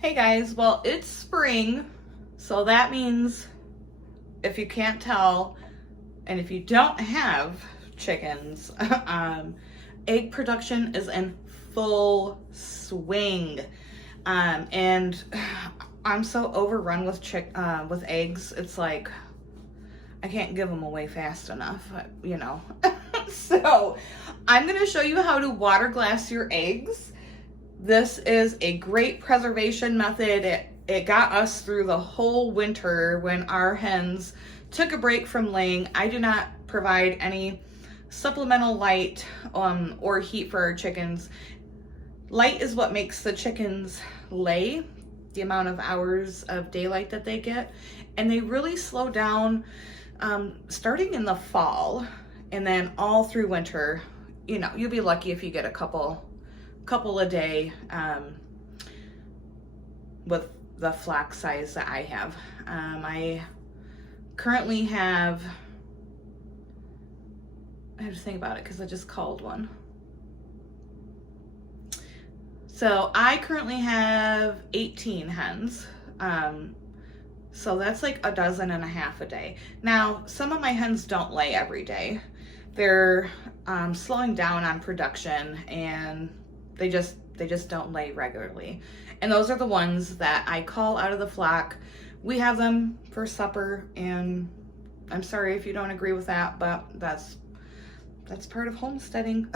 Hey guys, well, it's spring, so that means if you can't tell, and if you don't have chickens, egg production is in full swing. And I'm so overrun with with eggs. It's like I can't give them away fast enough, you know. So I'm gonna show you how to water glass your eggs. This is a great preservation method. It got us through the whole winter when our hens took a break from laying. I do not provide any supplemental light or heat for our chickens. Light is what makes the chickens lay, the amount of hours of daylight that they get. And they really slow down starting in the fall and then all through winter. You know, you'll be lucky if you get a couple a day with the flock size that I have. I currently have, I have to think about it because I just called one. So I currently have 18 hens. So that's like 12.5 dozen a day. Now, some of my hens don't lay every day. They're slowing down on production and they just don't lay regularly. And those are the ones that I call out of the flock. We have them for supper, and I'm sorry if you don't agree with that, but that's part of homesteading.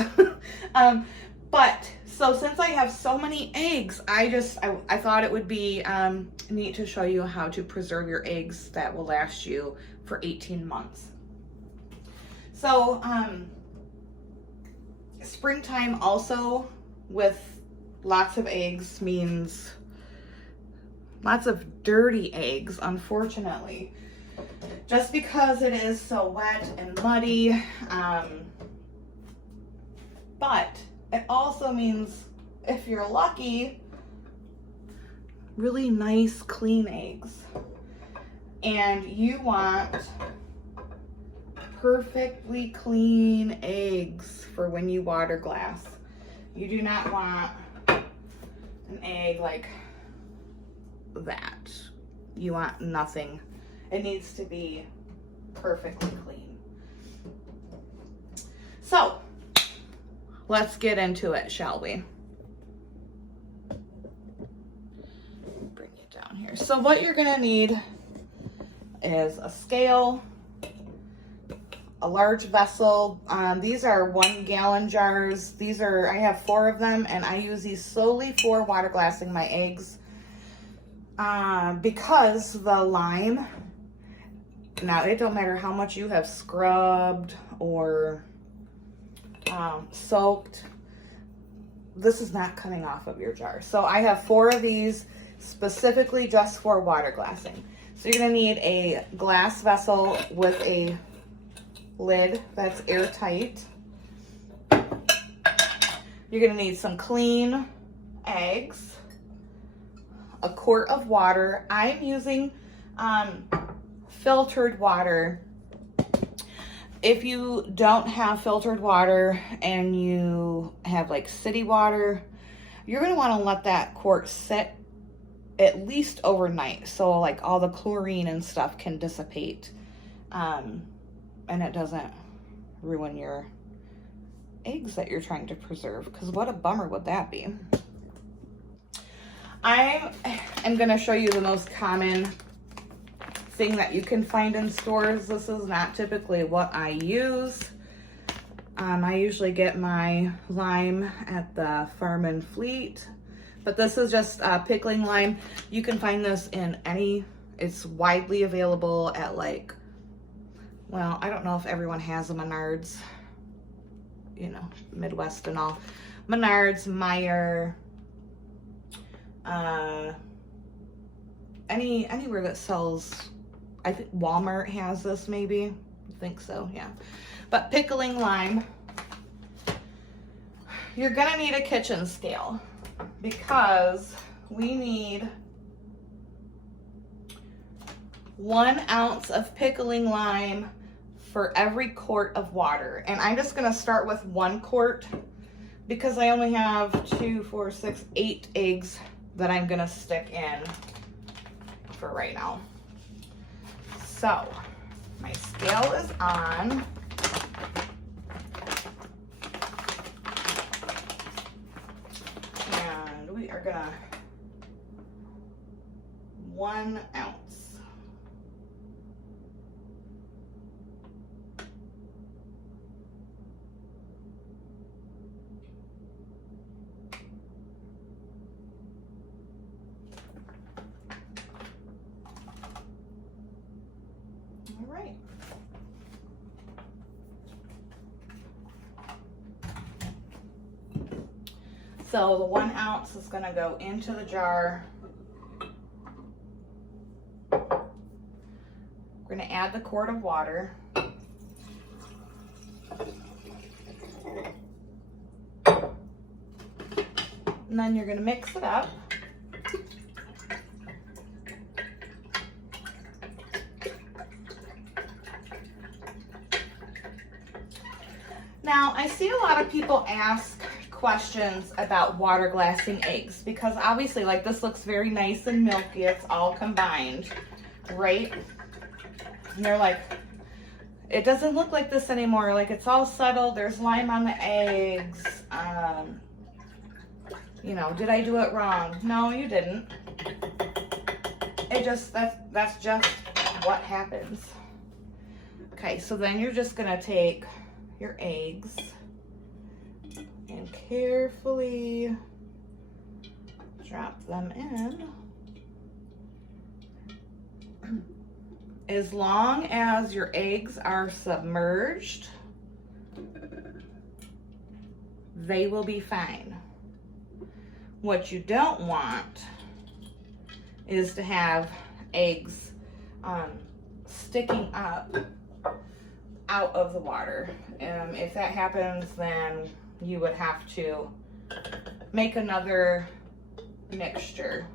But so since I have so many eggs, I thought it would be neat to show you how to preserve your eggs that will last you for 18 months. So springtime also with lots of eggs means lots of dirty eggs, unfortunately. Just because it is so wet and muddy. But it also means, if you're lucky, really nice, clean eggs. And you want perfectly clean eggs for when you water glass. You do not want an egg like that. You want nothing. It needs to be perfectly clean. So, let's get into it, shall we? Bring it down here. So what you're gonna need is a scale, a large vessel. These are 1 gallon jars. I have 4 of them, and I use these solely for water glassing my eggs. Because the lime, now it don't matter how much you have scrubbed or soaked, this is not coming off of your jar. So I have 4 of these specifically just for water glassing. So you're gonna need a glass vessel with a lid that's airtight. You're gonna need some clean eggs, a quart of water. I'm using filtered water. If you don't have filtered water and you have like city water, you're gonna wanna let that quart sit at least overnight so like all the chlorine and stuff can dissipate. And it doesn't ruin your eggs that you're trying to preserve, because what a bummer would that be. I am going to show you the most common thing that you can find in stores. This is not typically what I use. I usually get my lime at the Farm and Fleet, but this is just pickling lime. You can find this in it's widely available at like, well, I don't know if everyone has a Menards, you know, Midwest and all. Menards, Meijer, anywhere that sells, I think Walmart has this maybe. I think so, yeah. But pickling lime, you're gonna need a kitchen scale because we need 1 ounce of pickling lime for every quart of water. And I'm just gonna start with 1 quart because I only have 2, 4, 6, 8 eggs that I'm gonna stick in for right now. So my scale is on. And we are gonna 1 ounce. All right. So the 1 ounce is going to go into the jar. We're going to add the quart of water. And then you're going to mix it up. Now, I see a lot of people ask questions about water glassing eggs because obviously, like, this looks very nice and milky. It's all combined, right? And they're like, it doesn't look like this anymore. Like, it's all settled. There's lime on the eggs. You know, did I do it wrong? No, you didn't. It just, that's just what happens. Okay, so then you're just gonna take your eggs and carefully drop them in. As long as your eggs are submerged, they will be fine. What you don't want is to have eggs sticking up out of the water. If that happens, then you would have to make another mixture.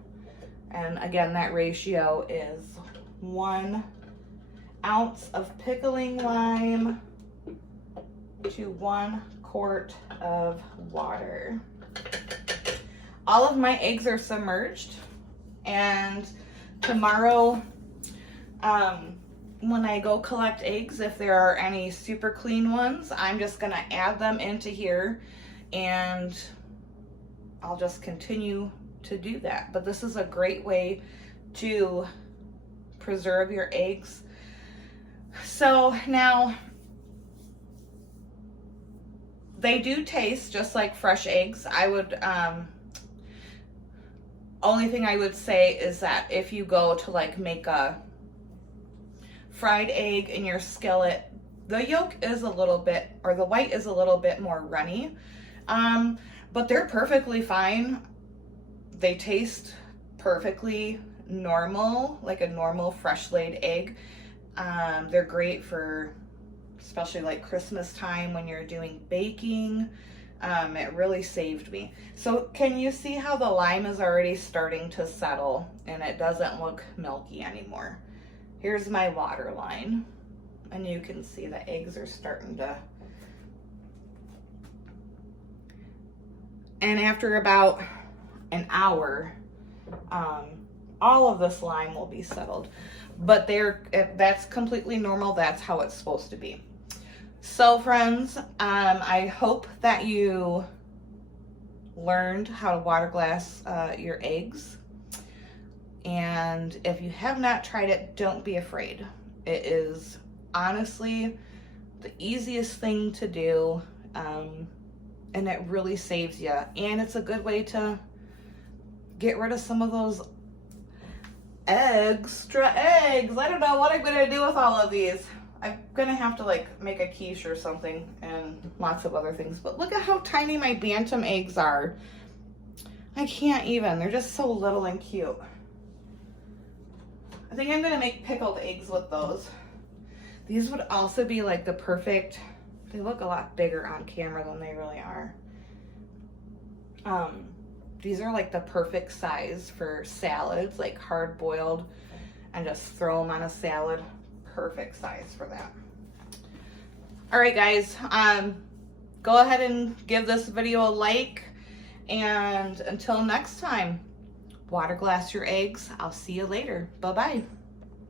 And again, that ratio is 1 ounce of pickling lime to 1 quart of water. All of my eggs are submerged, and tomorrow, when I go collect eggs, if there are any super clean ones, I'm just gonna add them into here, and I'll just continue to do that. But this is a great way to preserve your eggs. So now, they do taste just like fresh eggs. I would, only thing I would say is that if you go to like make a fried egg in your skillet, the yolk is a little bit, or the white is a little bit more runny, but they're perfectly fine. They taste perfectly normal, like a normal fresh laid egg. They're great for, especially like Christmas time when you're doing baking. It really saved me. So can you see how the lime is already starting to settle and it doesn't look milky anymore? Here's my water line, and you can see the eggs are starting to, and after about an hour, all of this lime will be settled. But that's completely normal. That's how it's supposed to be. So friends, I hope that you learned how to water glass your eggs. And if you have not tried it, don't be afraid. It is honestly the easiest thing to do, and it really saves you. And it's a good way to get rid of some of those extra eggs. I don't know what I'm gonna do with all of these. I'm gonna have to like make a quiche or something and lots of other things. But look at how tiny my bantam eggs are. I can't even. They're just so little and cute. I think I'm gonna make pickled eggs with those. These would also be like the perfect, they look a lot bigger on camera than they really are. These are like the perfect size for salads, like hard boiled, and just throw them on a salad. Perfect size for that. All right, guys, go ahead and give this video a like, and until next time, water glass your eggs. I'll see you later. Bye-bye.